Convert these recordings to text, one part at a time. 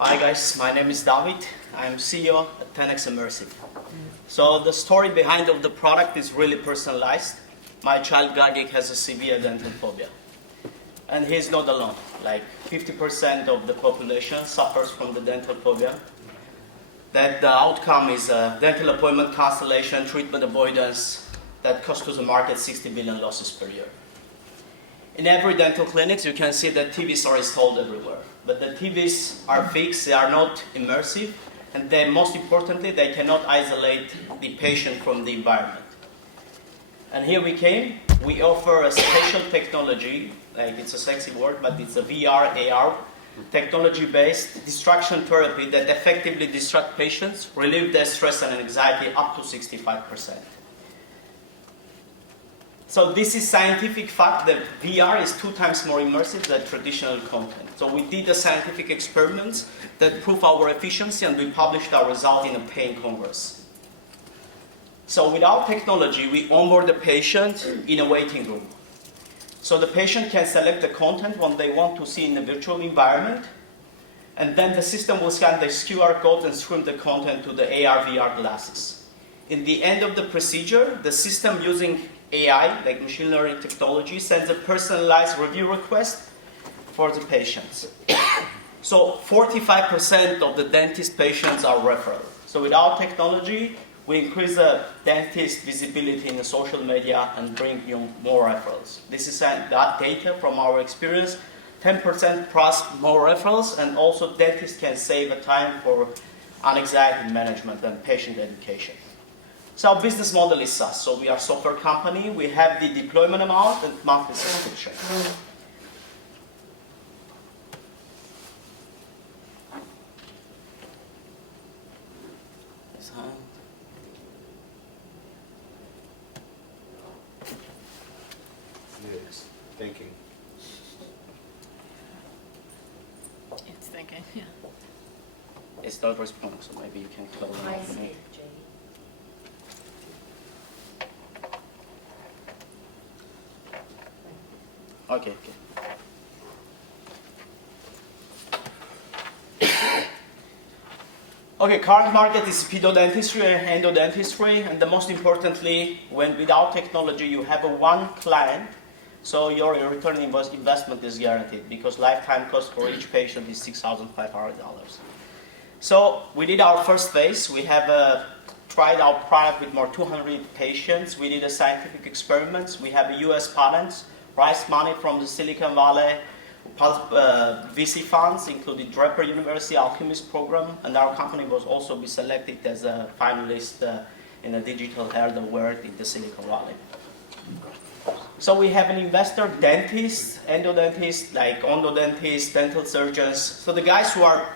Hi guys, my name is Davit. I'm CEO at 10x Immersive. So the story behind of the product is really personalized. My child Gagik has a severe dental phobia. And he's not alone. Like 50% of the population suffers from the dental phobia. That the outcome is dental appointment cancellation, treatment avoidance that costs to the market 60 billion losses per year. In every dental clinics, you can see that TVs are installed everywhere. But the TVs are fixed, they are not immersive, and then most importantly, they cannot isolate the patient from the environment. And here we came, we offer a special technology, like it's a sexy word, but it's a VR, AR, technology-based distraction therapy that effectively distract patients, relieve their stress and anxiety up to 65%. So this is scientific fact that VR is 2 times more immersive than traditional content. So we did the scientific experiments that prove our efficiency, and we published our result in a paying congress. So with our technology, we onboard the patient in a waiting room. So the patient can select the content what they want to see in the virtual environment, and then the system will scan this QR code and stream the content to the AR, VR glasses. In the end of the procedure, the system using AI, like machine learning technology, sends a personalized review request for the patients. So 45% of the dentist patients are referral. So with our technology, we increase the dentist visibility in the social media and bring you more referrals. This is that data from our experience, 10% plus more referrals, and also dentists can save a time for anxiety management and patient education. So our business model is SaaS. So we are a software company. We have the deployment amount and monthly subscription. Yes, thinking. It's thinking, yeah. It's not responding, so maybe you can close it. I see, Jay. Okay. Okay, current market is pedodentistry and endodentistry, and the most importantly, when without technology you have a one client, so your return on investment is guaranteed because lifetime cost for each patient is $6,500. So we did our first phase. We have tried our product with more 200 patients. We did a scientific experiments. We have a US patents, raised money from the Silicon Valley, VC funds, including Draper University Alchemist program, and our company was also be selected as a finalist in a digital health award in the Silicon Valley. So we have an investor, dentists, endodentists, like endodentists, dental surgeons. So the guys who are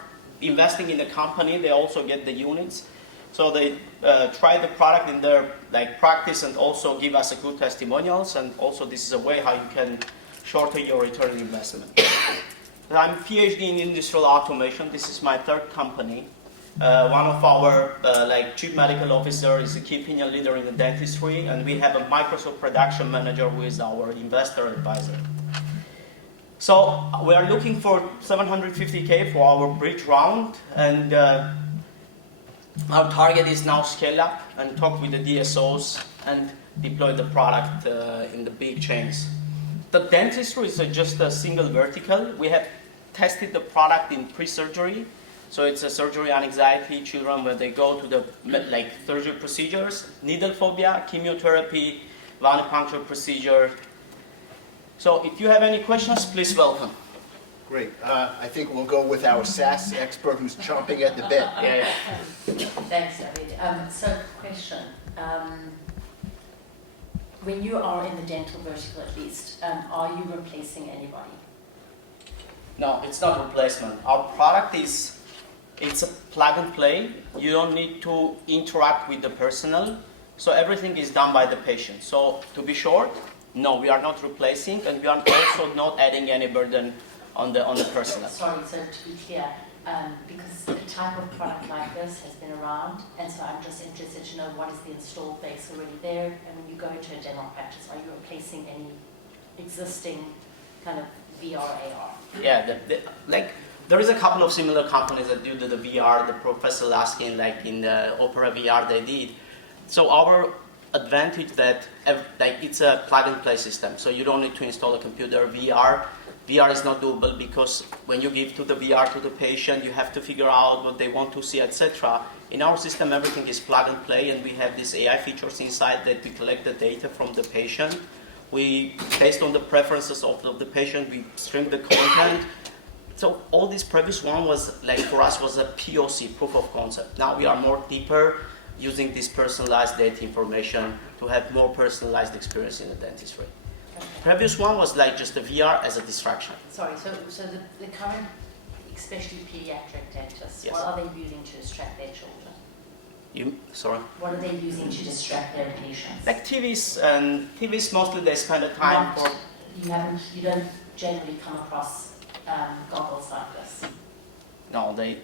investing in the company, they also get the units. So they try the product in their practice and also give us a good testimonials. And also this is a way how you can shorten your return on investment. I'm a PhD in industrial automation. This is my third company. One of our chief medical officer is a key opinion leader in the dentistry, and we have a Microsoft production manager who is our investor advisor. So we are looking for $750K for our bridge round, and our target is now scale up and talk with the DSOs and deploy the product in the big chains. The dentistry is just a single vertical. We have tested the product in pre-surgery. So it's a surgery on anxiety, children when they go to the surgery procedures, needle phobia, chemotherapy, venipuncture procedure. So if you have any questions, please welcome. Great. I think we'll go with our SaaS expert who's chomping at the bit. Yeah. Thanks, David. So, question. When you are in the dental vertical at least, are you replacing anybody? No, it's not replacement. Our product it's a plug and play. You don't need to interact with the personnel. So everything is done by the patient. So to be short, no, we are not replacing, and we are also not adding any burden on the personnel. Sorry, so to be clear, because a type of product like this has been around, and so I'm just interested to know what is the installed base already there, and when you go into a dental practice, are you replacing any existing kind of VR, AR? Yeah, There is a couple of similar companies that do the VR, the Professor Laskin, like in the Opera VR they did. So our advantage that like it's a plug-and-play system, so you don't need to install a computer. VR is not doable because when you give to the VR to the patient, you have to figure out what they want to see, etc. In our system, everything is plug-and-play, and we have these AI features inside that we collect the data from the patient. We, based on the preferences of the patient, we stream the content. So all this previous one was like for us was a POC, proof of concept. Now we are more deeper using this personalized data information to have more personalized experience in the dentistry. Okay. Previous one was like just the VR as a distraction. Sorry, so the current, especially pediatric dentists, Yes. what are they using to distract their children? Sorry? What are they using to distract their patients? Like TVs, and TVs mostly they spend the time for... You don't generally come across goggles like this. No, they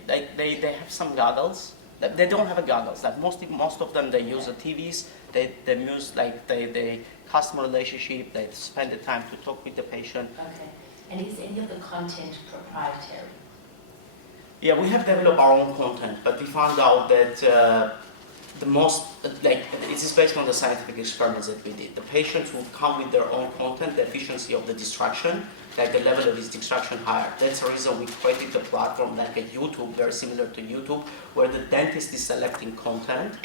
have some goggles. They don't have a goggles. Like most of them, they use the TVs. They use like they customer relationship. They spend the time to talk with the patient. Okay. And is any of the content proprietary? Yeah, we have developed our own content, but we found out that the most like it is based on the scientific experiments that we did. The patients who come with their own content, the efficiency of the distraction, like the level of this distraction higher. That's the reason we created the platform like a YouTube, very similar to YouTube, where the dentist is selecting content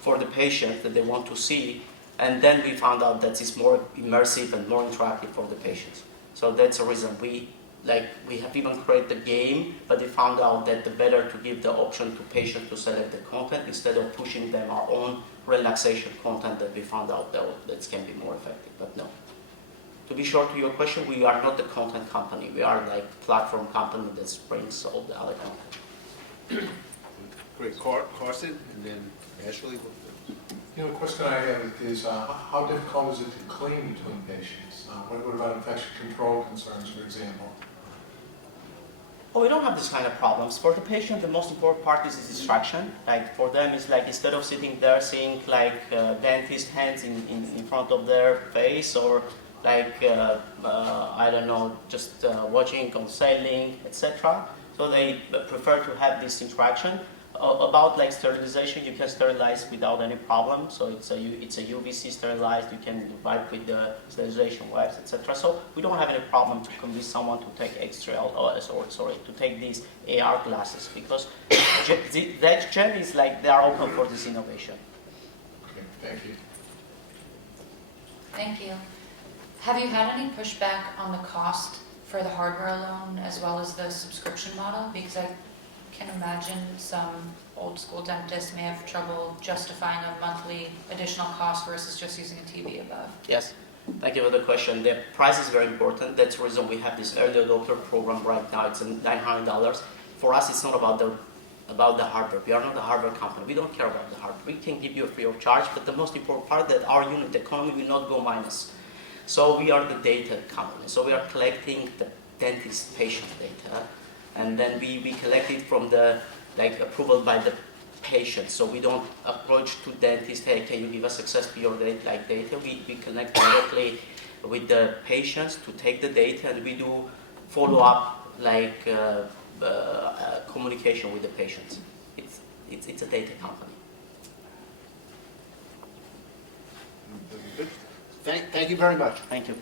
for the patient that they want to see, and then we found out that it's more immersive and more interactive for the patients. So that's the reason we have even created the game, but we found out that the better to give the option to patients to select the content instead of pushing them our own relaxation content that we found out that can be more effective. But no. To be short to your question, we are not the content company. We are like platform company that brings all the other content. Great. Carson, and then Ashley. You know, the question I have is how difficult is it to clean between patients? What about infection control concerns, for example? Oh, we don't have this kind of problems. For the patient, the most important part is the distraction. Like for them, it's like instead of sitting there seeing like dentist hands in front of their face, or like I don't know, just watching on sailing, etc. So they prefer to have this interaction. About like sterilization, you can sterilize without any problem. So it's a UVC sterilized. You can wipe with the sterilization wipes, etc. So we don't have any problem to convince someone to take to take these AR glasses, because that gem is like they are open for this innovation. Okay, thank you. Thank you. Have you had any pushback on the cost for the hardware alone as well as the subscription model? Because I can imagine some old school dentists may have trouble justifying a monthly additional cost versus just using a TV above. Yes, thank you for the question. The price is very important. That's the reason we have this early adopter program right now. It's $900. For us, it's not about the hardware. We are not a hardware company. We don't care about the hardware. We can give you a free of charge, but the most important part that our unit economy will not go minus. So we are the data company. So we are collecting the dentist patient data, and then we collect it from the approval by the patient. So we don't approach to dentist, hey, can you give us access to your data? We connect directly with the patients to take the data, and we do follow up communication with the patients. It's a data company. Thank you very much. Thank you.